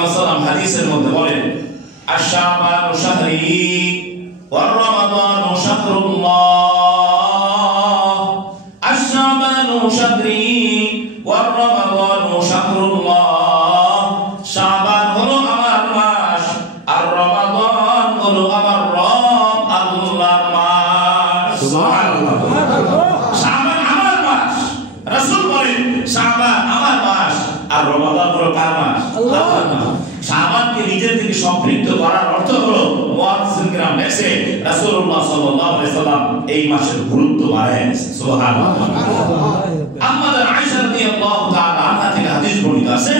ওয়াসাল্লাম হাদিসের মধ্যে বলেন আশ-শাবানু শাহরি ওয়া রমাদানু শাহরুল্লাহ, আশ-শাবানু শাহরি ওয়া রমাদানু শাহরুল্লাহ। শাবান হলো আমার মাস আর রমাদান হলো আমার রব আল্লাহর মাস। সুবহানাল্লাহ। শাবান আমার মাস, রাসূল বলেন শাবান আমার মাস আর রমাদান হলো কার মাস? আল্লাহর মাস। শাবানকে নিজের থেকে সম্পৃক্ত করার অর্থ হলো মুয়াজ্জিন কিরাম লেখছে রাসূলুল্লাহ সাল্লাল্লাহু আলাইহি সাল্লাম এই মাসের গুরুত্ব বাড়াইছে। সুবহানাল্লাহ। আম্মাদান আয়েশা রাদিয়াল্লাহু তাআলা আনহা থেকে হাদিস বর্ণিত আছে,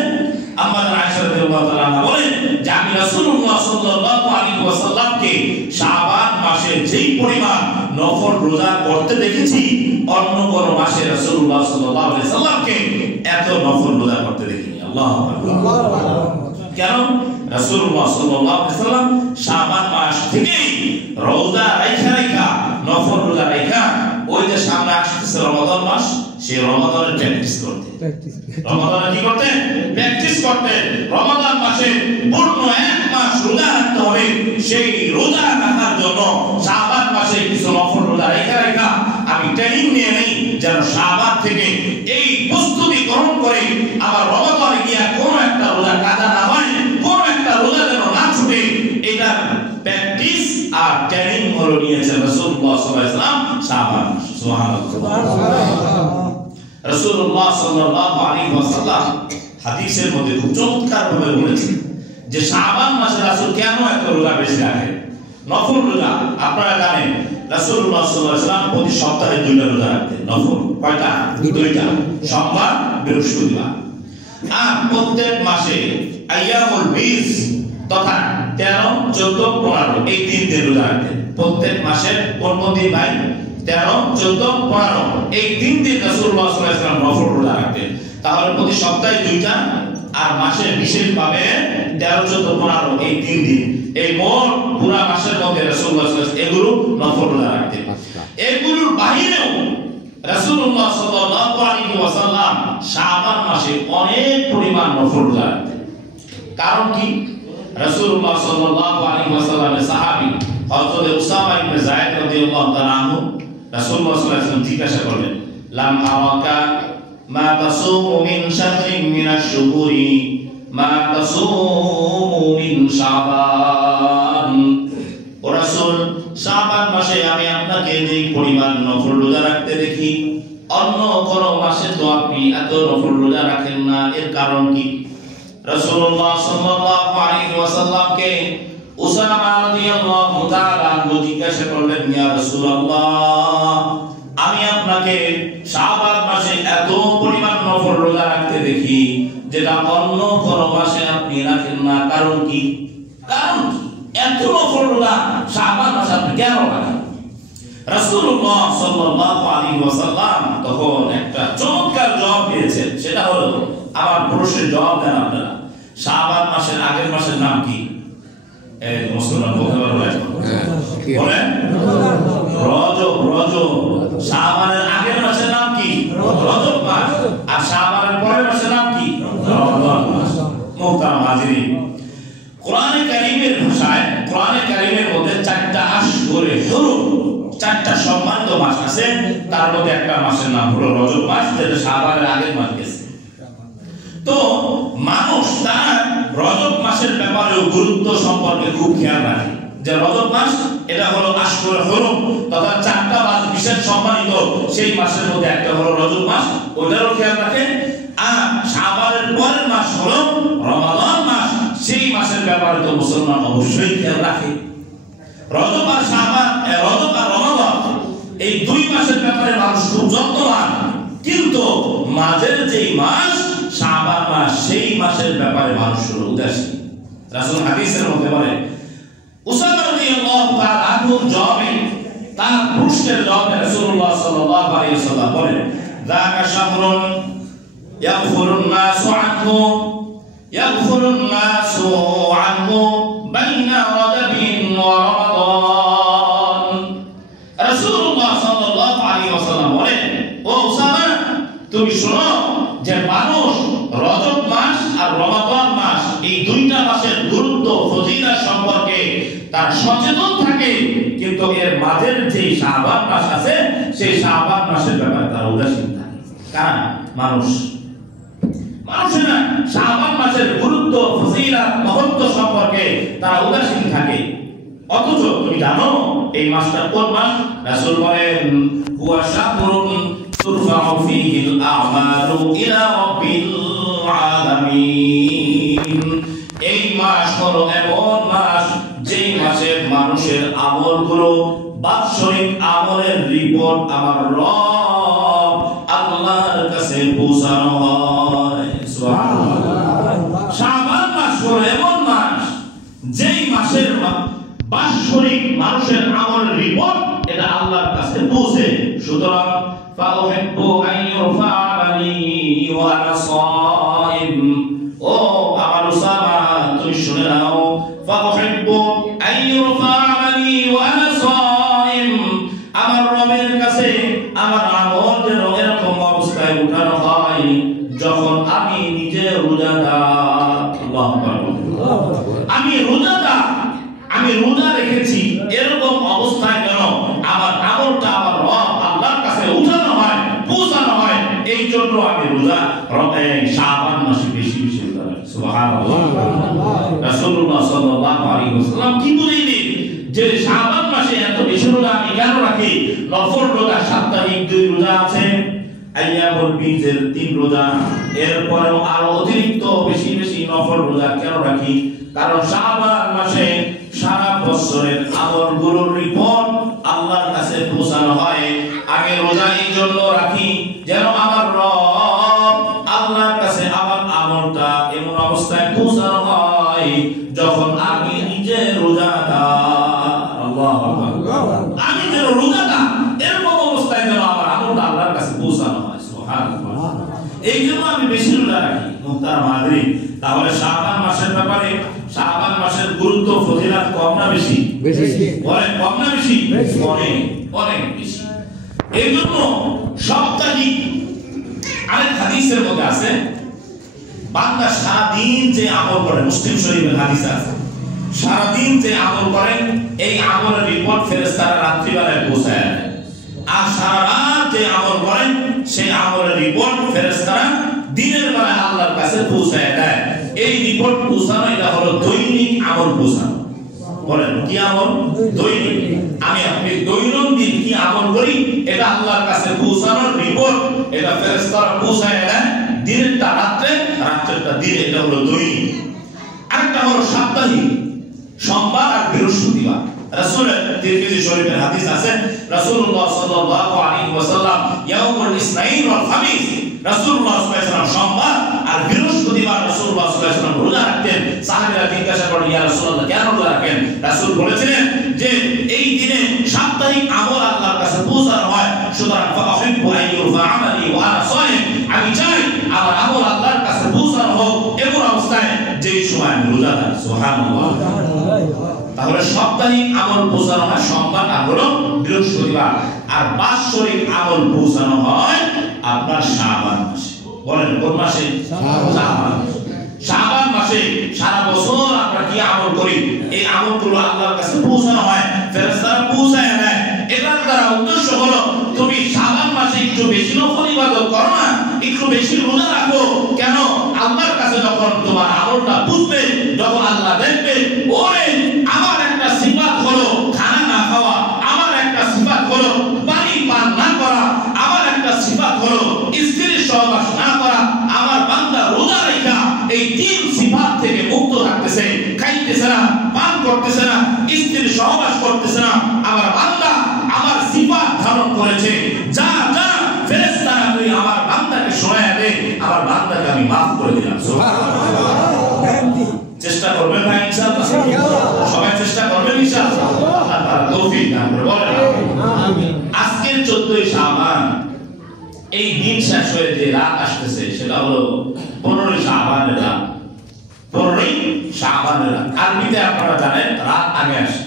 আম্মাদান আয়েশা রাদিয়াল্লাহু তাআলা আনহা বলেন যে আমি রাসূলুল্লাহ সাল্লাল্লাহু আলাইহি ওয়াসাল্লামকে শাবান মাসে যেই পরিমাণ নফল রোজা করতে দেখেছি অন্য কোন মাসে রাসূলুল্লাহ সাল্লাল্লাহু আলাইহি সাল্লামকে এত নফল রোজা করতে দেখিনি। আল্লাহু আকবার। কেন? রাসূলুল্লাহ সাল্লাল্লাহু আলাইহি সাল্লাম শাবান মাস থেকেই রোজা রাখা নফল রোজা রাখা ওই যে সামনে আসতেছে রমাদান মাস, সেই রমাদানের প্র্যাকটিস করতে, রমাদানে কি করতে? প্র্যাকটিস করতে। রমাদান মাসে পূর্ণ এক মাস রোজা রাখতে হবে, সেই রোজা রাখার জন্য শাবান মাসে কিছু নফল রোজা রাখা আমি ট্রেনিং নিয়ে নেই, যেন শাবান থেকে এই প্রস্তুতি গ্রহণ করে আমার রমাদানে গিয়া কোন একটা রোজা কাজা না হয়, কোন একটা রোজা যেন না ছুটে, এটা প্র্যাকটিস আর ট্রেনিং হলো নিয়েছেন রাসূলুল্লাহ সাল্লাল্লাহু আলাইহি ওয়াসাল্লাম শাবান। সুবহানাল্লাহ। রাসূলুল্লাহ সাল্লাল্লাহু আলাইহি ওয়াসাল্লাম হাদিসের মধ্যে খুব চমৎকার ভাবে বলেছেন যে শাবান মাসে রাসূল কেন এত রোজা বেশি রাখেন, নফল রোজা। আপনারা জানেন রাসূলুল্লাহ সাল্লাল্লাহু আলাইহি ওয়াসাল্লাম প্রতি সপ্তাহে দুইটা রোজা রাখতেন নফল। কয়টা? দুইটা, সোমবার বৃহস্পতিবার। আর প্রত্যেক মাসে আইয়ামুল বীজ তথা 13, 14, 15 এই 3 দিন রোজা রাখতেন। প্রত্যেক মাসের কোন কোন দিন ভাই? 13, 14, 15 এই 3 দিন রাসূলুল্লাহ সাল্লাল্লাহু আলাইহি ওয়াসাল্লাম নফল রোজা রাখতেন। তাহলে প্রতি সপ্তাহে দুইটা আর মাসে বিশেষভাবে 13, 14, 15 এই 3 দিন, এই মোট পুরো মাসের মধ্যে রাসূলুল্লাহ সাল্লাল্লাহু আলাইহি ওয়াসাল্লাম এগুলো নফল রোজা রাখতেন। এগুলোর বাইরেও রাসূলুল্লাহ সাল্লাল্লাহু আলাইহি ওয়াসাল্লাম শাবান মাসে অনেক পরিমাণ নফল রোজা রাখতেন। কারণ কি? রাসূলুল্লাহ সাল্লাল্লাহু আলাইহি ওয়াসাল্লামের সাহাবী হযরত উসামা ইবনে যায়েদ রাদিয়াল্লাহু তাআলা আনহু রাসূলুল্লাহ সাল্লাল্লাহু আলাইহি ওয়াসাল্লাম জিজ্ঞাসা করলেন, লাম আরাকা মা তাসুমু মিন শাহরিন মিনাশ শুহুরি মা তাসুমু মিন শাবান। ও রাসূল, শাবান মাসে আমি আপনাকে যেই পরিমাণ নফল রোজা রাখতে দেখি অন্য কোন মাসে তো আপনি এত নফল রোজা রাখেন না, এর কারণ কি? রাসূলুল্লাহ সাল্লাল্লাহু আলাইহি ওয়াসাল্লামকে উসামা রাদিয়াল্লাহু তাআলা আনহু জিজ্ঞাসা করলেন, ইয়া রাসূলুল্লাহ, আমি আপনাকে শাবান মাসে এত পরিমাণ নফল রোজা রাখতে দেখি যেটা অন্য কোন মাসে আপনি রাখেন না, কারণ কি? কারণ কি? এত নফল রোজা শাবান মাসে আপনি কেন রাখেন? রাসূলুল্লাহ সাল্লাল্লাহু আলাইহি ওয়াসাল্লাম তখন একটা চমৎকার জবাব দিয়েছেন, সেটা হলো আমার প্রশ্নের জবাব দেন আপনারা। শাবান মাসের আগের মাসের নাম কি? এই মুসলমান বলতে পারবেন? বলেন। রজব। রজব। শাবানের আগের মাসের নাম কি? রজব মাস। আর শাবানের পরের মাসের নাম কি? রমজান মাস। মুহতারাম হাজিরিন, কোরআনে কারীমের ভাষায়, কোরআনে কারীমের মধ্যে 4টা আশহুরে হুরুম, 4টা সম্মানিত মাস আছে, তার মধ্যে একটা মাসের নাম হলো রজব মাস, যেটা শাবানের আগের মাস গেছে। তো মানুষ তার রজব মাসের ব্যাপারে গুরুত্ব সম্পর্কে খুব খেয়াল রাখে, যে রজব মাস এটা হলো আশহুরে হুরুম তথা 4টা মাস বিশেষ সম্মানিত, সেই মাসের মধ্যে একটা হলো রজব মাস, ওটারও খেয়াল রাখে। আর শাবানের পরের মাস হলো রমাদান মাস, সেই মাসের ব্যাপারে তো মুসলমান অবশ্যই খেয়াল রাখে। রজব আর শাবান, রজব আর রমাদান এই 2 মাসের ব্যাপারে মানুষ খুব যত্নবান, কিন্তু মাঝের যেই মাস শাবান মাস, সেই মাসের ব্যাপারে মানুষ উদাসীন। রাসূল হাদিসের মধ্যে বলেন, উসামা রাদিয়াল্লাহু তাআলা আনহু জবাবে, তার প্রশ্নের জবাবে রাসূলুল্লাহ সাল্লাল্লাহু আলাইহি ওয়াসাল্লাম বলেন, যাকা শাহরুন ইয়াগফুরুন নাসু আনহু, ইয়াগফুরুন নাসু আনহু বাইনা রাজাবিন ওয়া রমাদান। রাসূলুল্লাহ সাল্লাল্লাহু আলাইহি ওয়াসাল্লাম বলেন, ও উসামা, তুমি শোনো যে মানুষ রজব মাস আর রমাদান মাস এই 2টা সচেতন থাকে, কিন্তু এর মাঝের যে শাবান মাস আছে সেই শাবান মাসের ব্যাপারে তারা উদাসীন থাকে। কারণ মানুষেরা শাবান মাসের গুরুত্ব, ফজিলত, মহত্ব সম্পর্কে তারা উদাসীন থাকে। অথচ তুমি জানো এই মাসটা কোন মাস? রাসূল বলেন হুয়া শাহরুন তুরফাউ ফীহিল আমালু ইলা রাব্বিল আলামিন। এই মাস হলো এমন মাস যেই মাসে মানুষের আমলগুলো, বাৎসরিক আমলের রিপোর্ট আমার রব আল্লাহর কাছে পৌঁছানো হয়। সুবহানাল্লাহ। শাবান মাস হলো এমন মাস যেই মাসের বাৎসরিক মানুষের আমলের রিপোর্ট এটা আল্লাহর কাছে পৌঁছে। সুতরাং ফাউহিব্বু আন ইউরফা'নি ওয়া আনা সাইম। ও আমার উসামা, তুমি শুনে নাও, ফাউহিব্বু আন ইউরফা'নি ওয়া আনা সাইম। আমার রবের কাছে আমার আমল যেন এরকম অবস্থায় উঠানো হয় যখন আমি নিজে রোজাদার। আল্লাহু আকবার। আমি রোজাদার, আমি রোজা রেখেছি, এরকম অবস্থায় যেন আমার আমলটা আমার রব আল্লাহর কাছে উঠানো হয়, পৌঁছানো হয়। এই জন্য আমি রোজা শাবান মাসে বেশি বেশি রোজা রাখি। সুবহানাল্লাহ। রাসূলুল্লাহ সাল্লাল্লাহু আলাইহি ওয়াসাল্লাম কি বলেছেন যে শাবান মাসে এত বেশি রোজা আমি কেন রাখি? নফল রোজা সাপ্তাহিক 2 রোজা আছে, আইয়ামুল বীজের 3 রোজা, এরপরেও আরো অতিরিক্ত বেশি বেশি নফল রোজা কেন রাখি? কারণ শাবান মাসে সারা বছরের আমলগুলোর রিপোর্ট আল্লাহর কাছে পৌঁছানো হয়। আগে রোজা এই জন্য রাখি যেন আমার রব আল্লাহর কাছে আমার আমলটা এমন অবস্থায় পৌঁছানো হয় যখন আমি নিজে রোজাদার। আল্লাহু আকবার। আমি যেন রোজাদার এরকম অবস্থায় যেন আমার আমলটা আল্লাহর কাছে পৌঁছানো হয়। সুবহানাল্লাহ। এই জন্য আমি বেশি রোজা রাখি। মুহতারাম হাজরিন, তাহলে শাবান মাসের ব্যাপারে শাবান মাসের গুরুত্ব, ফজিলত কম না বেশি? বেশি। বলেন কম না বেশি? অনেক অনেক বেশি। এই জন্য সাপ্তাহিক আরেক হাদিসের মধ্যে আছে, বান্দা সারা দিন যে আমল করে, মুসলিম শরীফের হাদিস আছে, সারা দিন যে আমল করেন এই আমলের রিপোর্ট ফেরেশতারা রাত্রিবেলায় পৌঁছায় দেয়। আর সারা রাত যে আমল করেন সেই আমলের রিপোর্ট ফেরেশতারা দিনের বেলায় আল্লাহর কাছে পৌঁছায় দেয়। এই রিপোর্ট পৌঁছানো এটা হলো দৈনিক আমল পৌঁছানো। বলেন কি আমল? দৈনিক। আমি আপনি দৈনন্দিন কি আমল করি এটা আল্লাহর কাছে পৌঁছানোর রিপোর্ট এটা ফেরেশতারা পৌঁছায় দেয় দিনেরটা রাতে, রাতেরটা দিনে। এটা হলো দৈনিক। আরেকটা হলো সাপ্তাহিক, সোমবার আর বৃহস্পতিবার। রাসূলের তিরমিজি শরীফের হাদিস আছে, রাসূলুল্লাহ সাল্লাল্লাহু আলাইহি ওয়াসাল্লাম ইয়াউমুল ইসনাইন ওয়াল খামিস, রাসূলুল্লাহ সাল্লাল্লাহু আলাইহি ওয়াসাল্লাম সোমবার আর বৃহস্পতিবার রাসূলুল্লাহ সাল্লাল্লাহু আলাইহি ওয়াসাল্লাম রোজা রাখতেন। সাহাবীরা জিজ্ঞাসা করলেন, ইয়া রাসূলুল্লাহ কেন রোজা রাখেন? রাসূল বলেছিলেন যে এই দিনে সাপ্তাহিক আমল আল্লাহর কাছে পৌঁছানো হয়। সুতরাং ফাউহিব্বু আন ইউরফা আমালি ওয়া আনা সাইম। আমি চাই আমার আমল আল্লাহর কাছে পৌঁছানো হোক এমন অবস্থায় যেই সময় আমি রোজাদার। সুবহানাল্লাহ। তাহলে সাপ্তাহিক আমল পৌঁছানো হয় সোমবার আর হলো বৃহস্পতিবার। আর বাৎসরিক আমল পৌঁছানো হয় আপনার শাবান মাসে। বলেন কোন মাসে? শাবান। শাবান মাসে সারা বছর আমরা কি আমল করি এই আমলগুলো আল্লাহর কাছে পৌঁছানো হয়, ফেরেশতারা পৌঁছায় দেয়। এটার দ্বারা উদ্দেশ্য হলো তুমি শাবান মাসে একটু বেশি নফল ইবাদত করো না, একটু বেশি রোজা রাখো। কেন? আল্লাহর কাছে যখন তোমার আমলটা বুঝবে, যখন আল্লাহ দেখবে ওরে আমার একটা সিফাত হলো খানা না খাওয়া, আমার একটা সিফাত হলো পানি পান না করা, আমার একটা সিফাত হলো স্ত্রীর সহবাস না করা, আমার বান্দা রোজা রাখা এই 3 সিফাত থেকে মুক্ত থাকতেছে, খাইতেছে না, পান করতেছে না, স্ত্রীর সহবাস করতেছে না, আমার বান্দা আমার সিফাত ধারণ করেছে। যা যা ফেরেশতারা তুই আমার বান্দাকে শোনায়া দে, আমার বান্দাকে আমি মাফ করে দিলাম। সুবহানাল্লাহ। চেষ্টা করবেন ভাই ইনশাআল্লাহ? সবাই চেষ্টা করবেন ইনশাআল্লাহ। আল্লাহ তাআলা তৌফিক দান করে। বলেন আমিন। আজকের 14 শাবান, এই দিন শেষ হয়ে যে রাত আসতেছে সেটা হলো 15 শাবানের রাত। 15 শাবানের রাত। আরবিতে আপনারা জানেন রাত আগে আসে।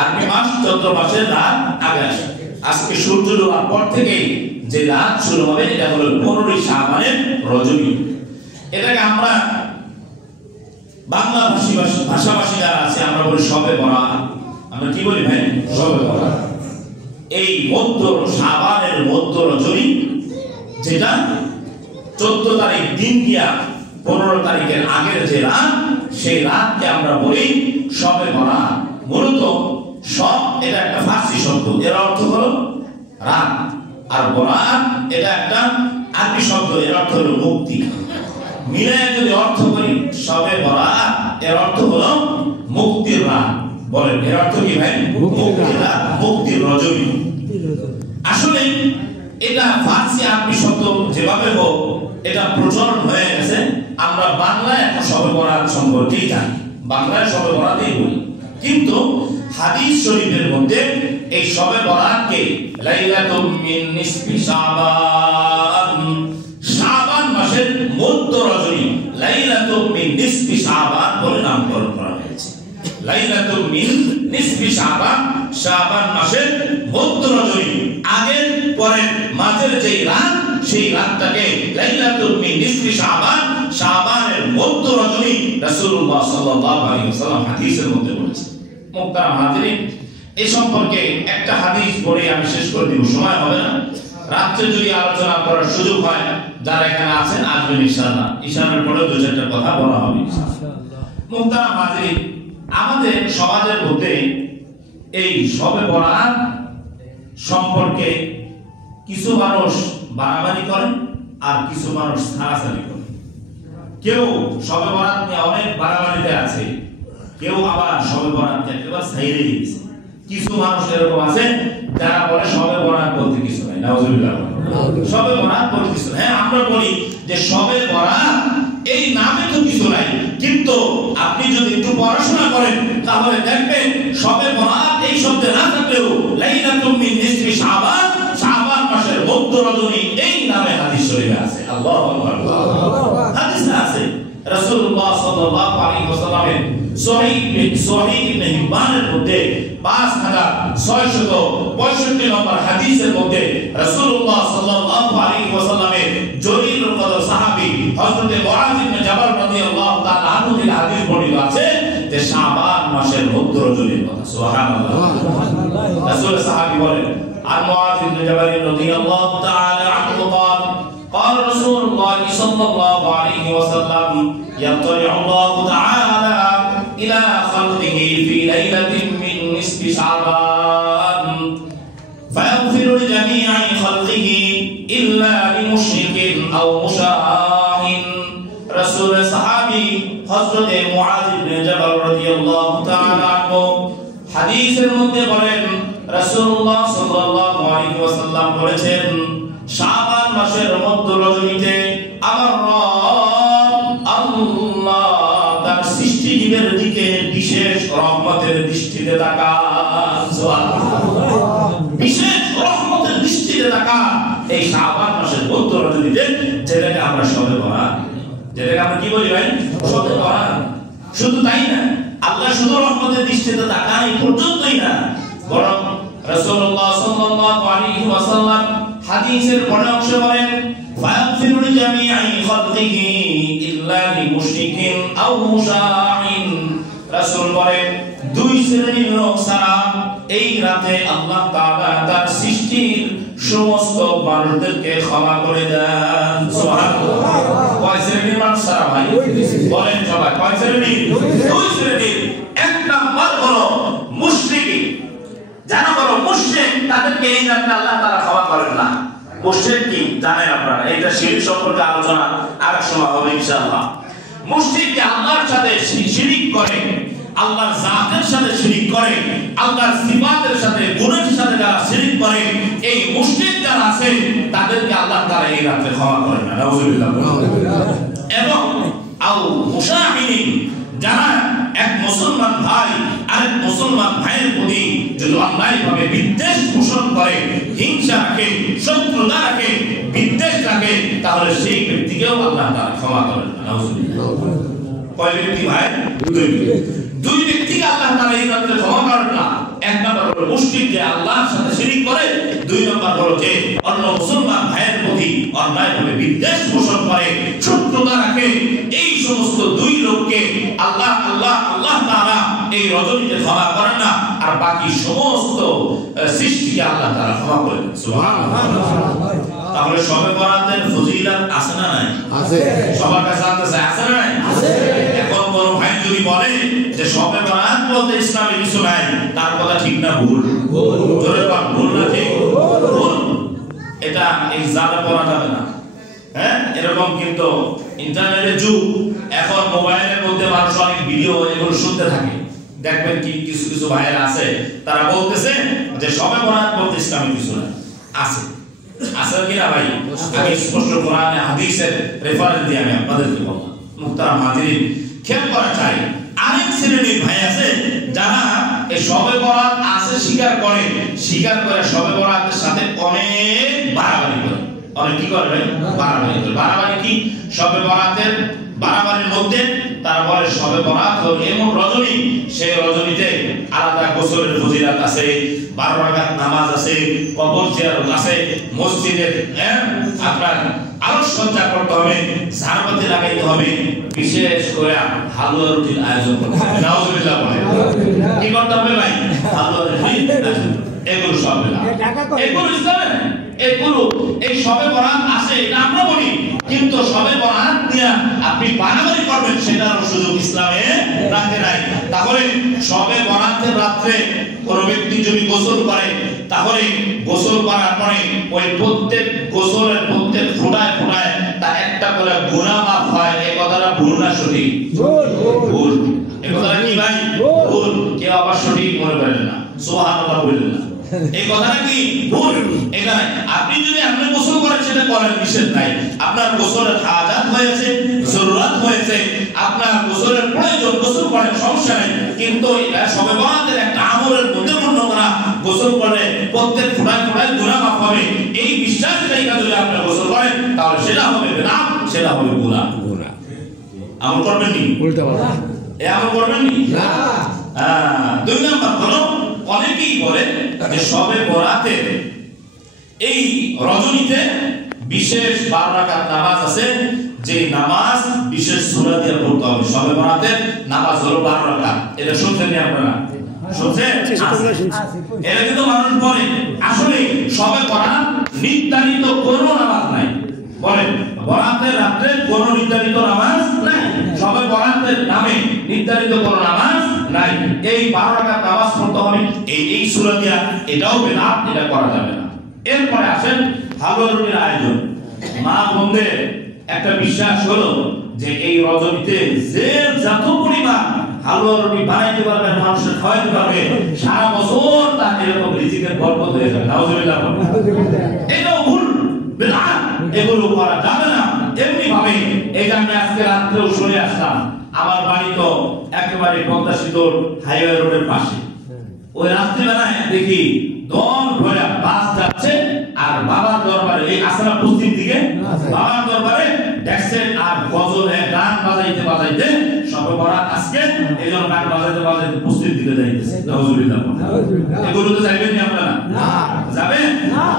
আরবি মাস চৈত্র মাসের রাত আগে আসে। আজকে সূর্য ডোবার পর থেকেই যে রাত শুরু হবে এটা হলো 15 শাবানের রজনী। এটাকে আমরা বাংলা ভাষাভাষী যারা আছে আমরা বলি শবে বরাত। আমরা কি বলি ভাই? শবে বরাত। এই মধ্য শাবানের মধ্য রজনী, যেটা 14 তারিখ দিন গিয়া 15 তারিখের আগের যে রাত, সেই রাতকে আমরা বলি শবে বরাত। মূলত শব এটা একটা ফার্সি শব্দ, এর অর্থ হলো রাত, আর বরাত এটা একটা আরবি শব্দ, এর অর্থ হলো মুক্তি। মিলায় যদি অর্থ করি শবে বরাত, এর অর্থ হলো মুক্তির রাত। বলেন এর অর্থ কি ভাই? মুক্তির রাত, মুক্তির রজনী। আসলে এটা ফার্সি আরবি শব্দ যেভাবে হোক এটা প্রচলন হয়ে গেছে। আমরা বাংলায় এখন শবে বরাত সম্পর্কেই জানি, বাংলায় শবে বরাতই বলি। কিন্তু হাদিস শরীফের মধ্যে এই শবে বরাতকে লাইলাতুম মিন নিসফি শাবান, শাবান মাসের মধ্য রজনী, লাইলাতুম মিন নিসফি শাবান বলে নামকরণ করা হয়েছে। লাইলাতুম মিন নিসফি শাবান, শাবান মাসের মধ্য রজনী, আগের পরের মাঝের যেই রাত, সেই রাতটাকে লাইলাতুল মিন নিসফি শাবান, শাবানের মধ্য রজনী রাসূলুল্লাহ সাল্লাল্লাহু আলাইহি ওয়াসাল্লাম হাদিসের মধ্যে বলেছেন। মুহতারাম হাজিরিন, এই সম্পর্কে একটা হাদিস পড়ে আমি শেষ করে দিব, সময় হবে না। রাত্রে যদি আলোচনা করার সুযোগ হয়, যারা এখানে আছেন আসবেন ইনশাআল্লাহ। ইশারার পরে দু চারটা কথা বলা হবে ইনশাআল্লাহ। মুহতারাম হাজিরিন, আমাদের সমাজের মধ্যে এই শবে বরাত সম্পর্কে কিছু মানুষ বাড়াবাড়ি করেন আর কিছু মানুষ ছাড়াছাড়ি করেন। কেউ শবে বরাত নিয়ে অনেক বাড়াবাড়িতে আছে, কেউ আবার শবে বরাত একেবারে ছাইড়ে দিয়েছে। কিছু মানুষ এরকম আছে যারা বলে শবে বরাত বলতে কিছু নাই, নাউজুবিল্লাহ, শবে বরাত বলতে কিছু নাই। হ্যাঁ, আমরা বলি যে শবে বরাত এই নামে তো কিছু নাই, কিন্তু আপনি যদি একটু পড়াশোনা করেন তাহলে দেখবেন শবে বরাত এই শব্দে না থাকলেও লাইলাতুম মিন নিসফি শাবান, শাবান মাসের মধ্য রজনী এই নামে হাদিস শরীফে আছে। আল্লাহু আকবার, হাদিসে আছে। রাসূলুল্লাহ সাল্লাল্লাহু আলাইহি ওয়াসাল্লামের সহিহ ইবনে হিব্বানের মধ্যে 5665 নম্বর হাদিসের মধ্যে রাসূলুল্লাহ সাল্লাল্লাহু আলাইহি ওয়াসাল্লামের জলিলুল কদর সাহাবী হযরত মুআয ইবনে জাবাল রাদিয়াল্লাহু তাআলা আনহু থেকে হাদিস বর্ণিত আছে যে শাবান মাসের মধ্য রজনীর কথা। সুবহানাল্লাহ, রাসূল সাহাবী বলেন, আর মুআয ইবনে জাবাল রাদিয়াল্লাহু তাআলা আনহু قال قال رسول الله صلى الله عليه وسلم يطلع الله تعالى إلى خلقه في ليلة من نصف شعبان فيغفر لجميع خلقه إلا لمشرك أو مشاح। رسول صحابي حضرت معاذ بن جبل رضي الله تعالى عنه হাদিসের মধ্যে বলেন রাসূলুল্লাহ সাল্লাল্লাহু আলাইহি ওয়াসাল্লাম বলেছেন, শাবান মাসের মধ্য রজনীতে আমার রব আল্লাহ তার সৃষ্টিজীবের দিকে বিশেষ রহমতের দৃষ্টিতে তাকান। সুবহানাল্লাহ, বিশেষ রহমতের দৃষ্টিতে তাকান এই শাবান মাসের মধ্য রজনীতে, যেটাকে আমরা শবে বরাত, যেটাকে আমরা কি বলি ভাই? শবে বরাত। শুধু তাই না, আল্লাহ শুধু রহমতের দৃষ্টিতে তাকান এই পর্যন্তই না, বরং রাসূলুল্লাহ সাল্লাল্লাহু আলাইহি ওয়াসাল্লাম হাদিসের পরে অংশে বলেন, ফায়াগফিরু লিজামিআই খালকিহি ইল্লা লিমুশরিকিন আও মুশাহিন। রাসূল বলেন, দুই শ্রেণীর লোক ছাড়া এই রাতে আল্লাহ তাআলা তার সৃষ্টির সমস্ত মানুষদেরকে ক্ষমা করে দেন। সুবহানাল্লাহ, কয় শ্রেণীর মানুষ ছাড়া ভাই? বলেন সবাই, কয় শ্রেণীর? দুই শ্রেণীর। এক নাম্বার হলো মুশরিক, যারা বড় মুশরিক তাদেরকে এই রাতে আল্লাহ তাআলা ক্ষমা করেন না। মুশরিক কি জানেন আপনারা? এটা শিরক সম্পর্কে আলোচনা আর সময় হবে ইনশাআল্লাহ। মুশরিক যে আল্লাহর সাথে শিরিক করে, আল্লাহর জাতের সাথে শিরিক করে, আল্লাহর সিফাতের সাথে গুণের সাথে যারা শিরিক করে, এই মুশরিক যারা আছে তাদেরকে আল্লাহ তাআলা এই রাতে ক্ষমা করেন না। নাউজুবিল্লাহ। এবং আও মুশাহিদিন, যারা এক মুসলমান ভাই আরেক মুসলমান ভাইয়ের প্রতি যদি অন্যায়ভাবে বিদ্বেষ পোষণ করে, হিংসা রাখে, শত্রুতা রাখে, বিদ্বেষ রাখে, তাহলে সেই ব্যক্তিকেও আল্লাহ তাআলা ক্ষমা করেন না। নাউজুবিল্লাহ। কয় ব্যক্তি ভাই? দুই ব্যক্তিকে আল্লাহ তাআলা এই রাতে ক্ষমা করেন না। এক নম্বর হলো মুশরিক যে আল্লাহর সাথে শিরিক করে, দুই নম্বর হলো যে অন্য মুসলমান ভাইয়ের প্রতি অন্যায়ভাবে বিদ্বেষ পোষণ করে, শত্রুতা রাখে, এই সমস্ত দুই লোককে আল্লাহ তাআলা এই রজনীতে ক্ষমা করেন না, আর বাকি সমস্ত সৃষ্টিকে আল্লাহ তাআলা ক্ষমা করে দেন। সুবহানাল্লাহ। তাহলে শবে বরাতের ফজিলত আছে না নাই? আছে। সবার কাছে আছে না নাই? আছে। এখন বড় ভাই যদি বলে যে শবে বরাত বলতে ইসলামে কিছু নাই, তার কথা ঠিক না ভুল? ভুল। জোরে বল, ভুল না ঠিক? ভুল। এটা এই জাদা পড়া যাবে না। হ্যাঁ, এরকম কিন্তু ইন্টারনেটের যুগ, এখন মোবাইলের মধ্যে মানুষ অনেক ভিডিও এগুলো শুনতে থাকে। দেখবেন কি কিছু কিছু ভাইয়েরা আছে, তারা বলতেছে যে শবে বরাত বলতে ইসলামে কিছু নাই। আছে, আছে কি না ভাই? আমি স্পষ্ট কোরআনে হাদিসের রেফারেন্স দিয়ে আমি আপনাদেরকে বললাম। মুহতারাম হাজিরিন, খেয়াল করা চাই, আরেক শ্রেণীর ভাই আছে যারা এই শবে বরাত আছে স্বীকার করে শবে বরাতের সাথে অনেক বাড়াবাড়ি করে। অনেক কি করে ভাই? বাড়াবাড়ি করে। বাড়াবাড়ি কি? শবে বরাতের বাড়াবাড়ির মধ্যে তারা বলে শবে বরাত হলো এমন রজনী, সেই রজনীতে আলাদা গোসলের ফজিলত আছে, 12 রাকাত নামাজ আছে, কবর জিয়ারত আছে, মসজিদে আপনার আলোকসজ্জা করতে হবে, ঝাড়বাতি লাগাইতে হবে, বিশেষ করে হালুয়া রুটির আয়োজন করতে হবে। নাউজুবিল্লাহ বলে কি করতে হবে ভাই? হালুয়া রুটির আয়োজন। এগুলো সব না, এগুলো ইসলামে নাই। এগুলো এই শবে বরাত আছে এটা আমরা বলি, কিন্তু শবে বরাত নিয়ে আপনি বাড়াবাড়ি করবেন সেটার সুযোগ ইসলামে রাখে নাই। তাহলে শবে বরাতের রাত্রে কোন ব্যক্তি যদি গোসল করে, তাহলে গোসল করার পরে ওই প্রত্যেক গোসলের প্রত্যেক ফোঁটায় ফোঁটায় তার একটা করে গুনাহ মাফ হয়। এই কথাটা ভুল না সঠিক? ভুল। এই কথাটা কি ভাই? ভুল। কেউ আবার সঠিক মনে করেন না, সুবহানাল্লাহ বললেন না। এই কথাটা কি ভুল? এটা আপনি যদি আপনি গোসল করেন সেটা করেন, নিষেধ নাই। আপনার গোসলের হাজাত হয়েছে, জরুরত হয়েছে, আপনার গোসলের প্রয়োজন, গোসল করেন, সমস্যা নেই। কিন্তু এটা শবে বরাতের একটা আমলের মধ্যে গণ্য করা, গোসল করলে প্রত্যেক ফোঁটায় ফোঁটায় গুনাহ মাফ হবে, এই বিশ্বাস রেখে যদি আপনি গোসল করেন তাহলে সেটা হবে বিদআত, সেটা হবে গুনাহ। আমল করবেন নি? উল্টা বলা। এই আমল করবেন নি? না। দুই নাম্বার হলো, অনেকেই বলে যে শবে বরাতে এই রজনীতে বিশেষ 12 রাকাত নামাজ আছে, যে নামাজ বিশেষ সূরা দিয়ে পড়তে হবে। শবে বরাতের নামাজ হলো 12 রাকাত। এটা শুনছেন নি আপনারা? শুনছেন? এটা কিন্তু মানুষ বলে, আসলে শবে বরাত নির্ধারিত কোনো নামাজ নাই। বলেন, বরাতের রাতে কোনো নির্ধারিত নামাজ নাই, শবে বরাতের নামে নির্ধারিত কোনো নামাজ নাই। এই 12 রাকাত নামাজ পড়তে হবে এই সূরা দিয়া, এটাও বিদআত, এটা করা যাবে না। এরপরে আসেন হালুয়া রুটির আয়োজন। মা বোনদের একটা বিশ্বাস হলো যে এই রজনীতে যে যত পরিমাণ হালুয়া রুটি বানাইতে পারবে, মানুষের খাওয়াইতে পারবে, সারা বছর তার এরকম রিজিকের বরকত হয়ে যাবে। নাউজুবিল্লাহ। এটাও ভুল, বিদআত, এগুলো করা যাবে না। এমনি ভাবে এই যে আমি আজকে রাত্রেও শুনে আসলাম, আমার বাড়ি তো একেবারে পদ্মা সেতুর হাইওয়ে রোডের পাশে। ওই রাত্রিবেলায় দেখি দল ভরা বাস যাচ্ছে, আর বাবার দরবারে এই আসরা পশ্চিম দিকে বাবার দরবারে ডেক্সেট আর গজলে গান বাজাইতে বাজাইতে শবে বরাত আজকে, এইজন্য গান বাজাইতে বাজাইতে পশ্চিম দিকে যাইতেছে। নাউজুবিল্লাহ। এগুলো তো যাবেন না আপনারা? না। যাবেন?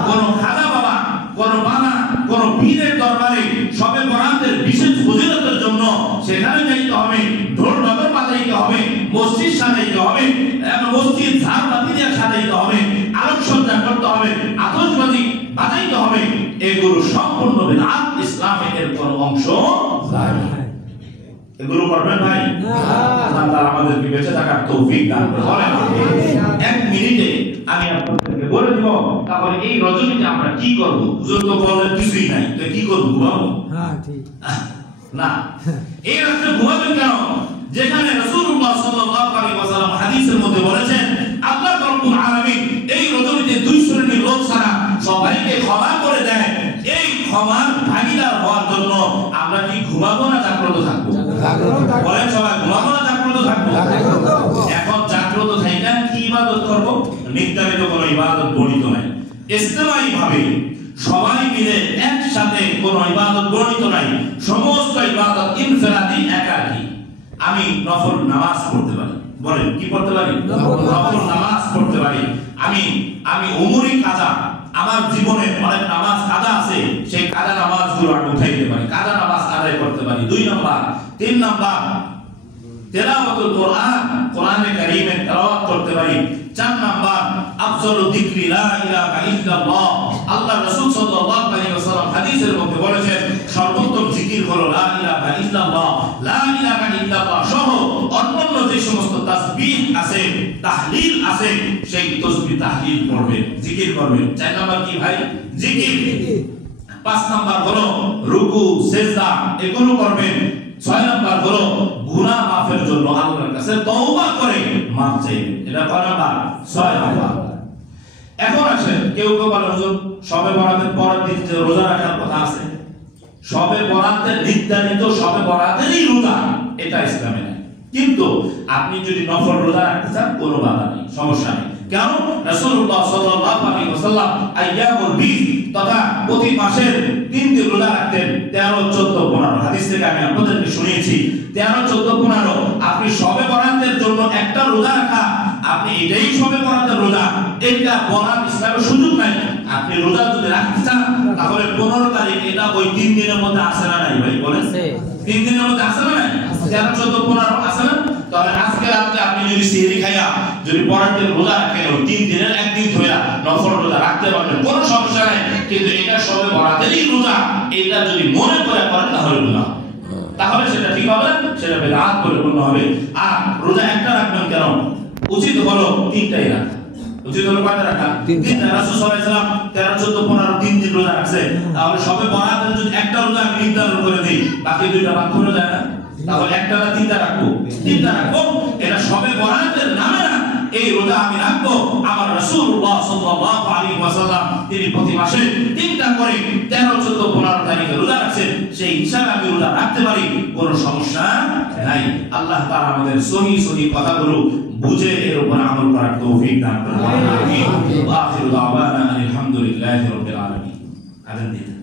কোন খাজা বাবা, কোন বাবা, কোন পীরের দরবারে শবে বরাতের বিশেষ ফজিলতের জন্য সেখানে যাইতে হবে, ঢোল নগর বাজাইতে হবে, মসজিদ সাজাইতে হবে, মসজিদ ঝাড়বাতি দিয়ে সাজাইতে হবে, আলোকসজ্জা করতে হবে, আতশবাজি বাজাইতে হবে, এগুলো সম্পূর্ণ বিদআত, ইসলামের এর কোন অংশ নাই। এগুলো করবেন ভাই? আল্লাহ তাআলা আমাদেরকে বেঁচে থাকার তৌফিক দান করেন। এক মিনিটে আমি আপনাদেরকে বলে দিব, তাহলে এই রজনীতে আমরা কি করব? হুজুর তো বলেন কিছুই নাই, তো কি করব? ঘুমাবো? হ্যাঁ, ঠিক না। এই রাতে ঘুমাবেন কেন? যেখানে রাসূলুল্লাহ সাল্লাল্লাহু আলাইহি ওয়াসাল্লাম হাদিসের মধ্যে বলেছেন, আল্লাহ রাব্বুল আলামিন এই রজনীতে দুই শ্রেণীর লোক ছাড়া সবাইকে ক্ষমা করে দেয়। এই ক্ষমার ভাগীদার হওয়ার জন্য আমরা কি ঘুমাবো না জাগ্রত থাকবো? বলেন সবাই, ঘুমাবো না জাগ্রত থাকবো? এখন জাগ্রত থাইকা কি ইবাদত করব? নির্ধারিত কোনো ইবাদত বর্ণিত নাই। ইজতিমাই ভাবে সবাই মিলে একসাথে কোনো ইবাদত বর্ণিত নাই। সমস্ত ইবাদত ইনফিরাদি, একাকী। আমি নফল নামাজ পড়তে পারি, বলেন কি পড়তে পারি? নফল নামাজ পড়তে পারি। আমি উমরি কাজা আমার জীবনে অনেক নামাজ কাজা আছে, সেই কাজা নামাজগুলো আমি উঠাইতে পারি, কাজা নামাজ আদায় করতে পারি। 2 নাম্বার। 3 নাম্বার, তেলাওয়াতুল কোরআন, কোরআনে কারীমের তেলাওয়াত করতে পারি। 4 নাম্বার, আফজালু যিকরি লা ইলাহা ইল্লাল্লাহ। আল্লাহর রাসূল সাল্লাল্লাহু আলাইহি ওয়াসাল্লাম হাদিসের মধ্যে বলেছেন সর্বোত্তম জিকির হলো লা ইলাহা ইল্লাল্লাহ। লা ইলাহা ইল্লাল্লাহ সহ অন্যান্য যে সমস্ত তাসবিহ আছে, তাহলিল আছে, সেই তাসবিহ তাহলিল করবেন, জিকির করবেন। 4 নাম্বার কি ভাই? জিকির। 5 নাম্বার হলো রুকু সিজদা, এগুলো করবেন। 6 নাম্বার হলো গুনাহ মাফের জন্য আল্লাহর কাছে তওবা করে মাফ চাইবেন। এটা কয় নাম্বার? 6 নাম্বার। এখন আসেন, কেউ কেউ বলে হুজুর শবে বরাতের পরের দিন যে রোজা রাখার কথা আছে, শবে বরাতের নির্ধারিত শবে বরাতেরই রোজা, এটা ইসলামে নেই। কিন্তু আপনি যদি নফল রোজা রাখতে চান কোনো বাধা নেই, সমস্যা নেই। কেন? রাসূলুল্লাহ সাল্লাল্লাহু আলাইহি ওয়াসাল্লাম আইয়ামুল বীজ তথা প্রতি মাসের 3 দিন রোজা রাখতেন, 13, 14, 15। হাদিস থেকে আমি আপনাদেরকে শুনিয়েছি 13, 14, 15। আপনি শবে বরাতের জন্য একটা রোজা রাখা, আপনি এটাই শবে বরাতের রোজা, এটা বলার ইসলামের সুযোগ নাই। আপনি রোজা যদি রাখতে চান তাহলে 15 তারিখ এটা ওই 3 দিনের মধ্যে আসে না নাই ভাই? বলেন 3 দিনের মধ্যে আসে না নাই? 13, 14, 15 আসে না? তাহলে আজকে রাতে আপনি যদি সিহরি খাইয়া যদি পরের দিন রোজা রাখেন, ওই 3 দিনের একদিন ধরে নফল রোজা রাখতে পারবেন, কোনো সমস্যা নাই। কিন্তু এটা সবে বরাতেরই রোজা, এটা যদি মনে করে করেন তাহলে রোজা, তাহলে সেটা ঠিক হবে, সেটা বিদআত বলে গণ্য হবে। আর রোজা একটা রাখবেন কেন? উচিত হলো 3টাই রাখা। উচিত হলো কয়টা রাখা? 3টা। রাসূল সাল্লাল্লাহু আলাইহি ওয়াসাল্লাম 13, 14, 15 3 দিন রোজা রাখছে। তাহলে সবে বরাতের যদি একটা রোজা আমি নির্ধারণ করে দেই, বাকি 2টা বাদ হয়ে যায় না? তাহলে একটা না 3টা রাখবো? 3টা রাখবো। এটা সবে বরাতের নামে না, এই রোজা আমি রাখবো। আমার রাসূলুল্লাহ সাল্লাল্লাহু আলাইহি ওয়াসাল্লাম তিনি প্রতি মাসে 3টা করে 13, 14, 15 তারিখে রোজা রাখছেন, সেই হিসাবে আমি রোজা রাখতে পারি, কোনো সমস্যা নাই। আল্লাহ তাআলা আমাদের সহি কথাগুলো বুঝে এর উপর আমল করার তৌফিক দান করুন। আমিন। ওয়া আখিরু দাওয়ানা আলহামদুলিল্লাহি রাব্বিল আলামিন। আমিন।